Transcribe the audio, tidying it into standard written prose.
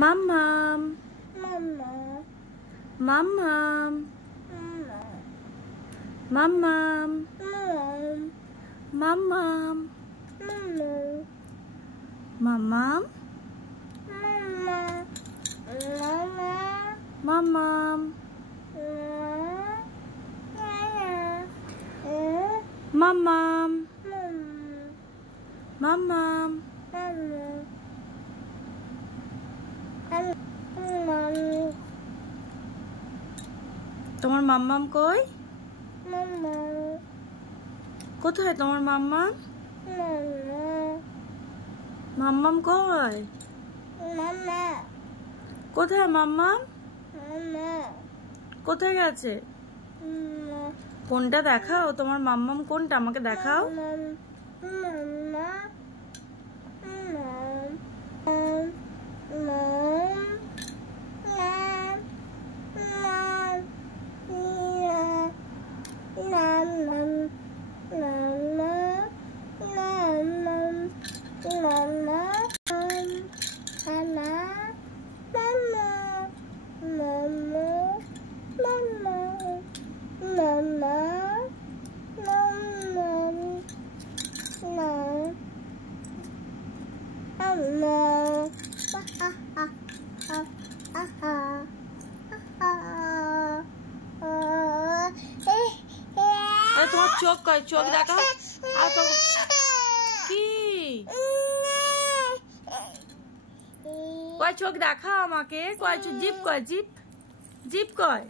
মাম্মাম মাম্মাম মাম্মাম মাম্মাম মাম্মাম মাম্মাম মাম্মাম মাম্মাম তোমার মাম্মাম কই? কোথায় তোমার মাম্মাম? মাম্মাম কই? কোথায় মাম্মাম? কোথায় গেছে? কোনটা দেখাও, তোমার মাম্মাম কোনটা আমাকে দেখাও। তোমার চোখ কয়? চোখ দেখা কি কয়? চোখ দেখাও আমাকে। কয় জিপ কয়? জিপ জিপ কয়?